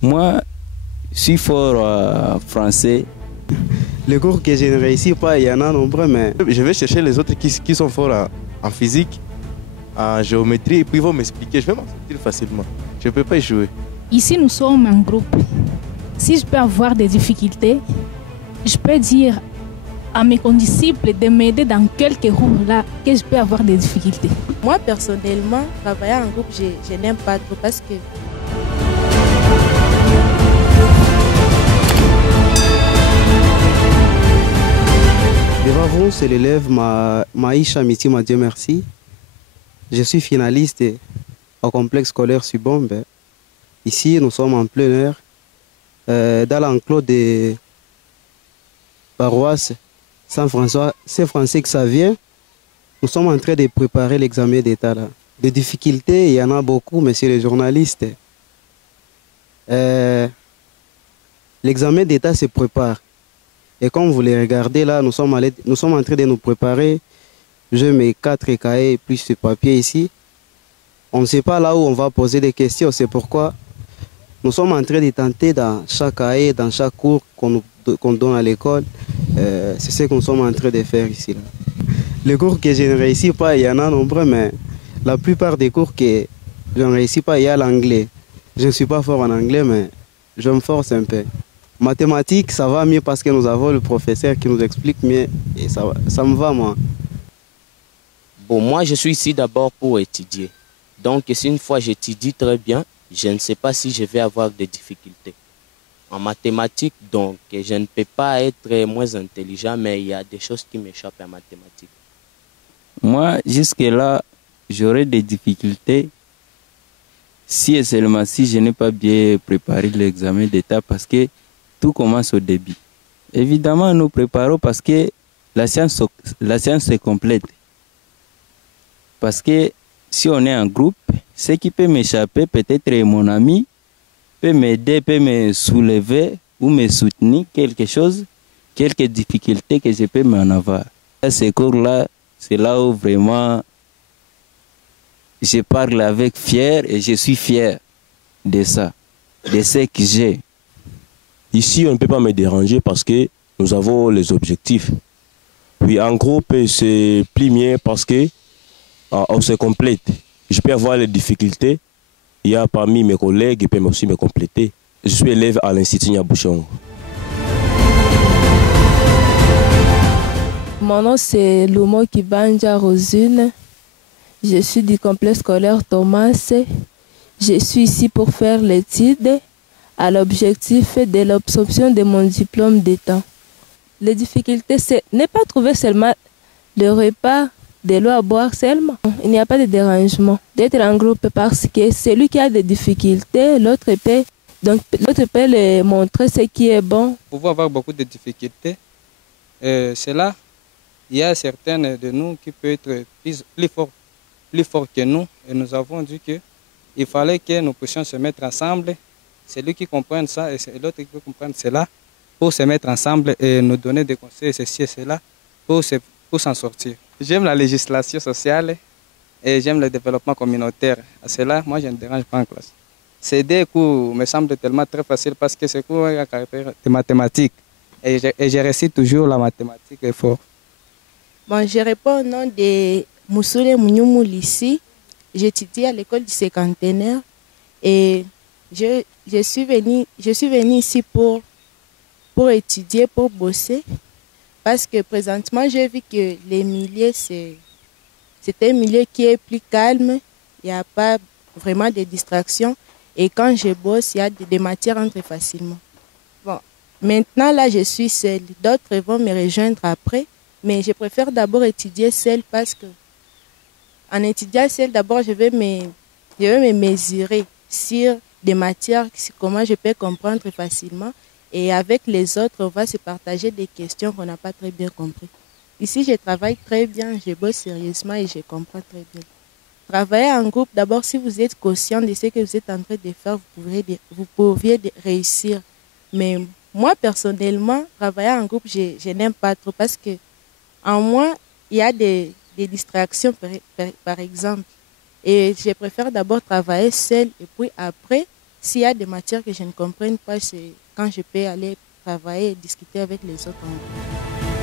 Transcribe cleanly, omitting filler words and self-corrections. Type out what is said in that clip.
Moi, je suis fort français. Les cours que je ne réussis pas, il y en a nombreux, mais je vais chercher les autres qui sont forts en physique, en géométrie, et puis ils vont m'expliquer. Je vais m'en sortir facilement. Je ne peux pas y jouer. Ici, nous sommes un groupe. Si je peux avoir des difficultés, je peux dire à mes condisciples de m'aider dans quelques cours là que je peux avoir des difficultés. Moi, personnellement, travailler en groupe, je n'aime pas trop parce que Devant vous, c'est l'élève Maïcha Miti, Dieu merci. Je suis finaliste au complexe scolaire Subombe. Ici, nous sommes en plein air, dans l'enclos de paroisse Saint-François, Saint-Français Xavier. Nous sommes en train de préparer l'examen d'État. Des difficultés, il y en a beaucoup, messieurs les journalistes. L'examen d'État se prépare. Et comme vous les regardez là, nous sommes en train de nous préparer. J'ai mes 4 cahiers plus ce papier ici. On ne sait pas là où on va poser des questions. C'est pourquoi nous sommes en train de tenter dans chaque cahier, dans chaque cours qu'on donne à l'école. C'est ce que nous sommes en train de faire ici. Là. Les cours que je ne réussis pas, il y en a nombreux, mais la plupart des cours que je ne réussis pas, il y a l'anglais. Je ne suis pas fort en anglais, mais je me force un peu. Mathématiques, ça va mieux parce que nous avons le professeur qui nous explique mieux et ça me va, moi. Bon, moi, je suis ici d'abord pour étudier. Donc, si une fois j'étudie très bien, je ne sais pas si je vais avoir des difficultés. En mathématiques, donc, je ne peux pas être moins intelligent, mais il y a des choses qui m'échappent en mathématiques. Moi, jusque-là, j'aurai des difficultés si et seulement si je n'ai pas bien préparé l'examen d'État parce que tout commence au début. Évidemment, nous préparons parce que la science est complète. Parce que si on est en groupe, ce qui peut m'échapper, peut-être mon ami, peut m'aider, peut me soulever ou me soutenir quelque chose, quelques difficultés que je peux m'en avoir. Ces cours-là, c'est là où vraiment je parle avec fier et je suis fier de ça, de ce que j'ai. Ici, on ne peut pas me déranger parce que nous avons les objectifs. Puis en groupe, c'est plus mieux parce que on se complète. Je peux avoir les difficultés. Il y a parmi mes collègues qui peuvent aussi me compléter. Je suis élève à l'Institut Nyabouchon. mon nom c'est Lumo Kibanja Rosune. Je suis du complexe scolaire Thomas. Je suis ici pour faire l'étude à l'objectif de l'obtention de mon diplôme d'État. Les difficultés, c'est ne pas trouver seulement le repas, de l'eau à boire seulement. Il n'y a pas de dérangement d'être en groupe parce que celui qui a des difficultés, l'autre peut le montrer ce qui est bon. Pour pouvoir avoir beaucoup de difficultés, c'est là, il y a certains de nous qui peuvent être plus forts que nous. Et nous avons dit qu'il fallait que nous puissions se mettre ensemble. C'est lui qui comprenne ça et c'est l'autre qui peut comprendre cela pour se mettre ensemble et nous donner des conseils, ceci et cela, pour s'en sortir. J'aime la législation sociale et j'aime le développement communautaire. À cela, moi, je ne dérange pas en classe. Ces deux cours me semblent tellement très faciles parce que ce cours est à caractère de mathématiques. Et je récite toujours la mathématique fort. Bon, je réponds au nom de Moussoule Mouniumou Lissi. J'étudie à l'école du Cinquantenaire et je suis venue ici pour étudier, pour bosser. Parce que présentement, j'ai vu que les milieux, c'est un milieu qui est plus calme. Il n'y a pas vraiment de distractions. Et quand je bosse, il y a des matières entrent facilement. Bon, maintenant, là, je suis seule. D'autres vont me rejoindre après. Mais je préfère d'abord étudier seule parce que en étudiant seule, d'abord, je vais me mesurer sur des matières, comment je peux comprendre facilement. Et avec les autres, on va se partager des questions qu'on n'a pas très bien compris. Ici, je travaille très bien, je bosse sérieusement et je comprends très bien. Travailler en groupe, d'abord, si vous êtes conscient de ce que vous êtes en train de faire, vous pourriez réussir. Mais moi, personnellement, travailler en groupe, je n'aime pas trop parce que en moi, il y a des distractions, par exemple. Et je préfère d'abord travailler seule et puis après, s'il y a des matières que je ne comprenne pas, c'est quand je peux aller travailler et discuter avec les autres en groupe.